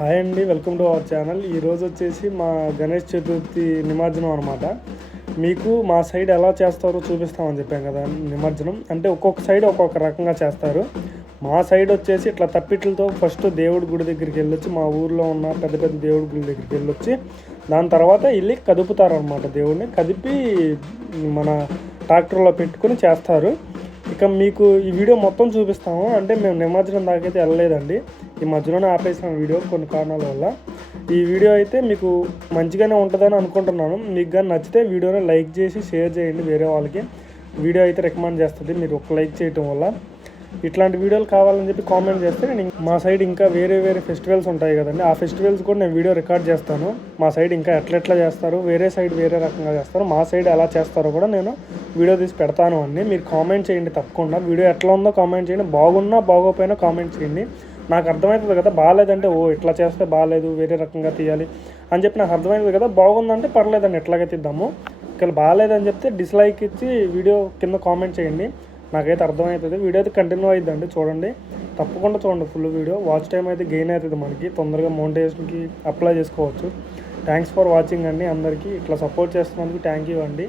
Hi అండి, welcome to our channel. ఈరోజు వచ్చేసి మా గణేష్ చతుర్థి నిమజ్జనం అనమాట. మీకు మా సైడ్ ఎలా చేస్తారో చూపిస్తామని చెప్పాం కదా. నిమజ్జనం అంటే ఒక్కొక్క సైడ్ ఒక్కొక్క రకంగా చేస్తారు. మా సైడ్ వచ్చేసి ఇట్లా తప్పిట్లతో ఫస్ట్ దేవుడి గుడి దగ్గరికి వెళ్ళొచ్చి, మా ఊర్లో ఉన్న పెద్ద పెద్ద దేవుడి గుడి దగ్గరికి వెళ్ళొచ్చి దాని తర్వాత వెళ్ళి కదుపుతారనమాట. దేవుడిని కదిపి మన ట్రాక్టర్లో పెట్టుకొని చేస్తారు. ఇక మీకు ఈ వీడియో మొత్తం చూపిస్తాము. అంటే మేము నిమజ్జనం దాకైతే వెళ్ళలేదండి, ఈ మధ్యలోనే ఆపేసిన వీడియో కొన్ని కారణాల వల్ల. ఈ వీడియో అయితే మీకు మంచిగానే ఉంటుందని అనుకుంటున్నాను. మీకు కానీ నచ్చితే వీడియోని లైక్ చేసి షేర్ చేయండి వేరే వాళ్ళకి. వీడియో అయితే రికమెండ్ చేస్తుంది మీరు ఒక లైక్ చేయటం వల్ల. ఇట్లాంటి వీడియోలు కావాలని చెప్పి కామెంట్ చేస్తే నేను మా సైడ్ ఇంకా వేరే వేరే ఫెస్టివల్స్ ఉంటాయి కదండి, ఆ ఫెస్టివల్స్ కూడా నేను వీడియో రికార్డ్ చేస్తాను. మా సైడ్ ఇంకా ఎట్లా చేస్తారు, వేరే సైడ్ వేరే రకంగా చేస్తారు, మా సైడ్ ఎలా చేస్తారో కూడా నేను వీడియో తీసి పెడతాను అండి. మీరు కామెంట్ చేయండి తప్పకుండా. వీడియో ఎట్లా ఉందో కామెంట్ చేయండి, బాగున్నా బాగోపోయినా కామెంట్ చేయండి. నాకు అర్థమవుతుంది కదా, బాగాలేదంటే ఇట్లా చేస్తే బాగాలేదు, వేరే రకంగా తీయాలి అని చెప్పి నాకు అర్థమవుతుంది కదా. బాగుందంటే పర్లేదండి, ఎట్లాగే తీద్దాము. ఇక్కడ బాగాలేదని చెప్తే డిస్లైక్ ఇచ్చి వీడియో కింద కామెంట్ చేయండి, నాకైతే అర్థమవుతుంది. వీడియో అయితే కంటిన్యూ అవుతుందండి, చూడండి తప్పకుండా చూడండి ఫుల్ వీడియో. వాచ్ టైం అయితే గెయిన్ అవుతుంది మనకి, తొందరగా మోనిటైజేషన్కి అప్లై చేసుకోవచ్చు. థ్యాంక్స్ ఫర్ వాచింగ్ అండి అందరికీ. ఇట్లా సపోర్ట్ చేస్తున్నందుకు థ్యాంక్ యూ అండి.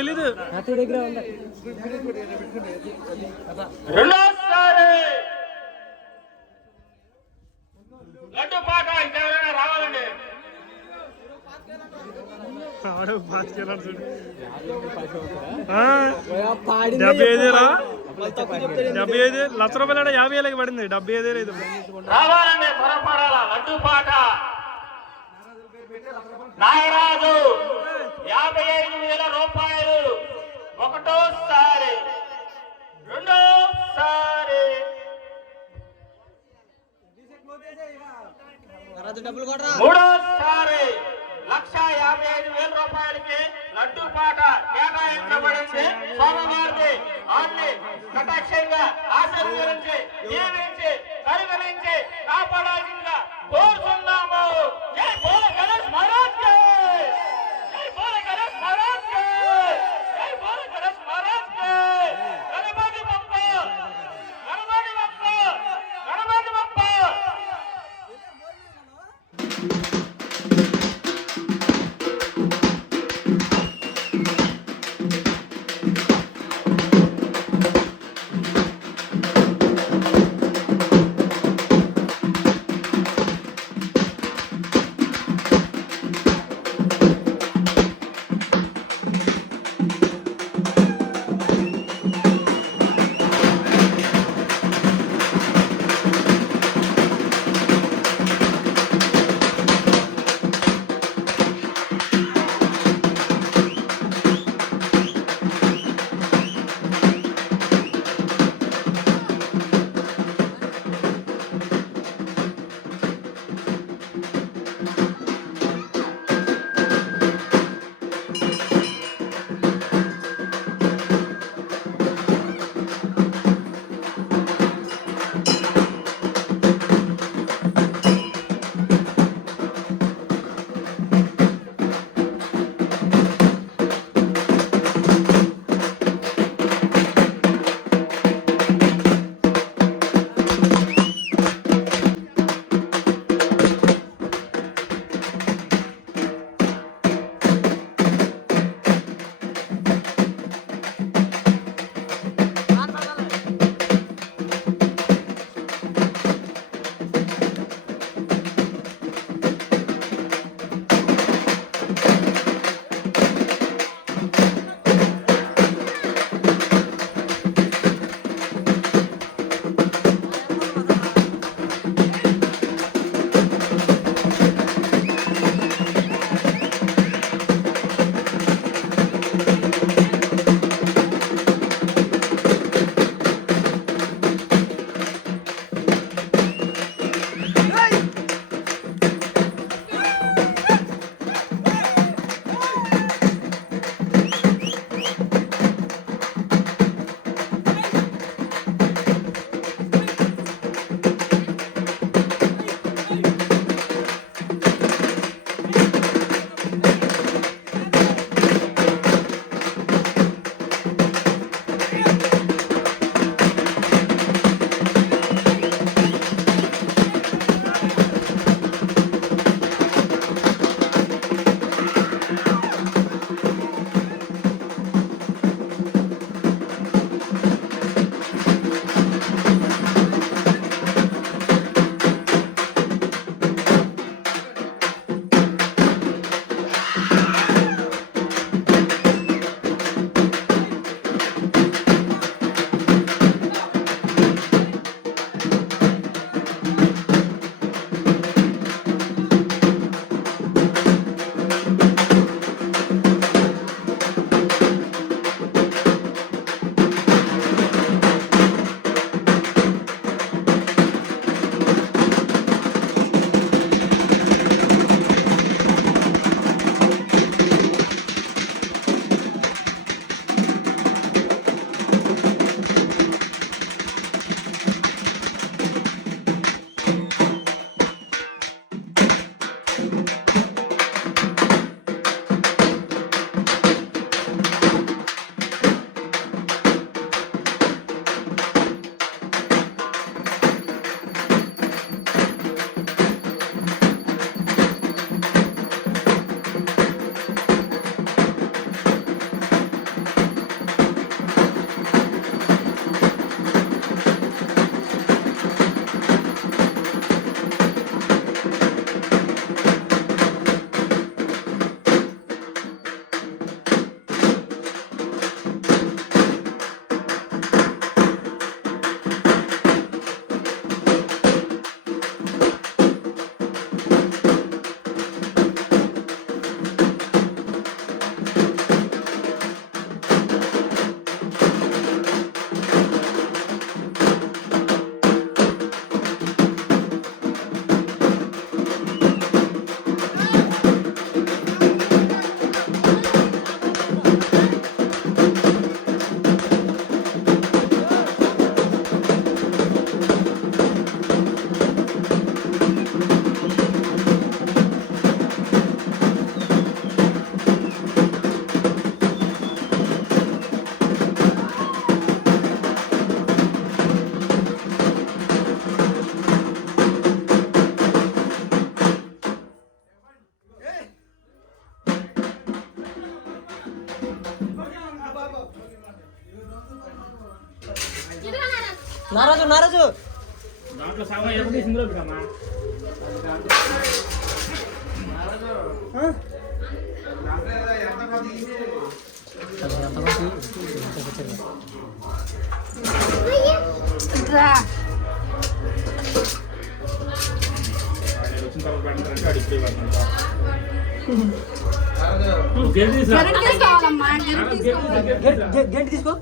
తెలీదు. రెండోసారి లడ్డు పాట ఇంకెవరైనా రావాలండి. డెబ్బై ఐదేరా 75 లక్ష రూపాయలు 50,000 పడింది. 75,000 రావాలండి. త్వరపడాల. లడ్డు పాట నాగరాజు 55,000 రూపాయలు. ఒకటోసారి, రెండోసారి, మూడోసారి 1,55,000 రూపాయలకి లడ్డు పాట కేటాయించబడింది. సోమవారి అన్ని కటాక్షంగా ఆశీర్వదించి దీవించి పరిగణించి కాపాడాల్సిందిగా కోరుతున్నాము. జై బోల గణేష్ మహారాజ్ కి, జై బోల గణేష్ మహారాజ్ కి, జై బోల గణేష్ మహారాజ్ కి. గణపతి బప్ప, గణపతి బప్ప, గణపతి బప్ప. నారాజు నారాజు దాంట్లో సగం ఎంత తీసిందో బిడ్డమ్మా గంటి తీసుకో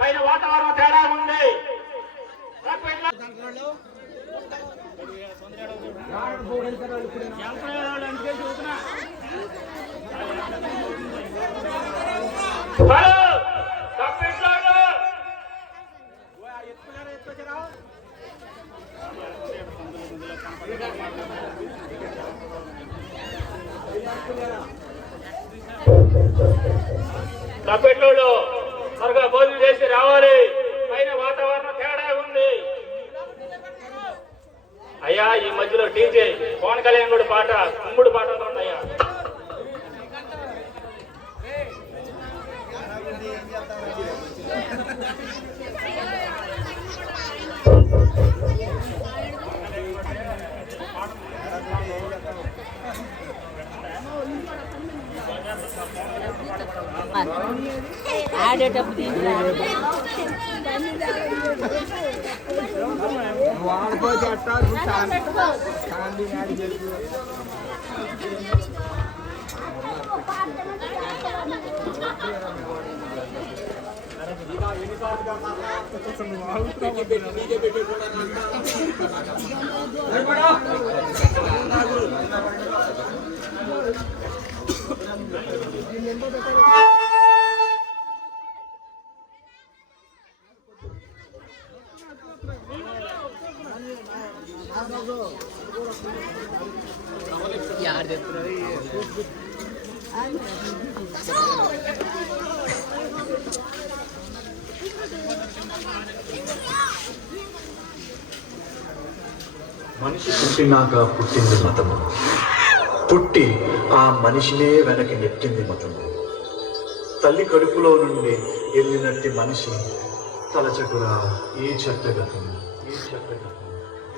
పైన వాతావరణం తేడా ఉంది. తప్పెట్లోడు త్వరగా భోజనం చేసి రావాలి. పైన వాతావరణం తేడా ఉంది. అయ్యా ఈ మధ్యలో డీజే పవన్ కళ్యాణ్ కూడా పాట కుమ్ముడు పాటలు ఉన్నాయా? ఆడేటప్పుడు దీంట్లో వాడిపోతే అట్టారు మనిషి పుట్టినాక పుట్టింది మతము, పుట్టి ఆ మనిషినే వెనక్కి నెట్టింది మతము. తల్లి కడుపులో నుండి వెళ్ళినట్టి మనిషి తలచకురా ఏ చెట్టగతం.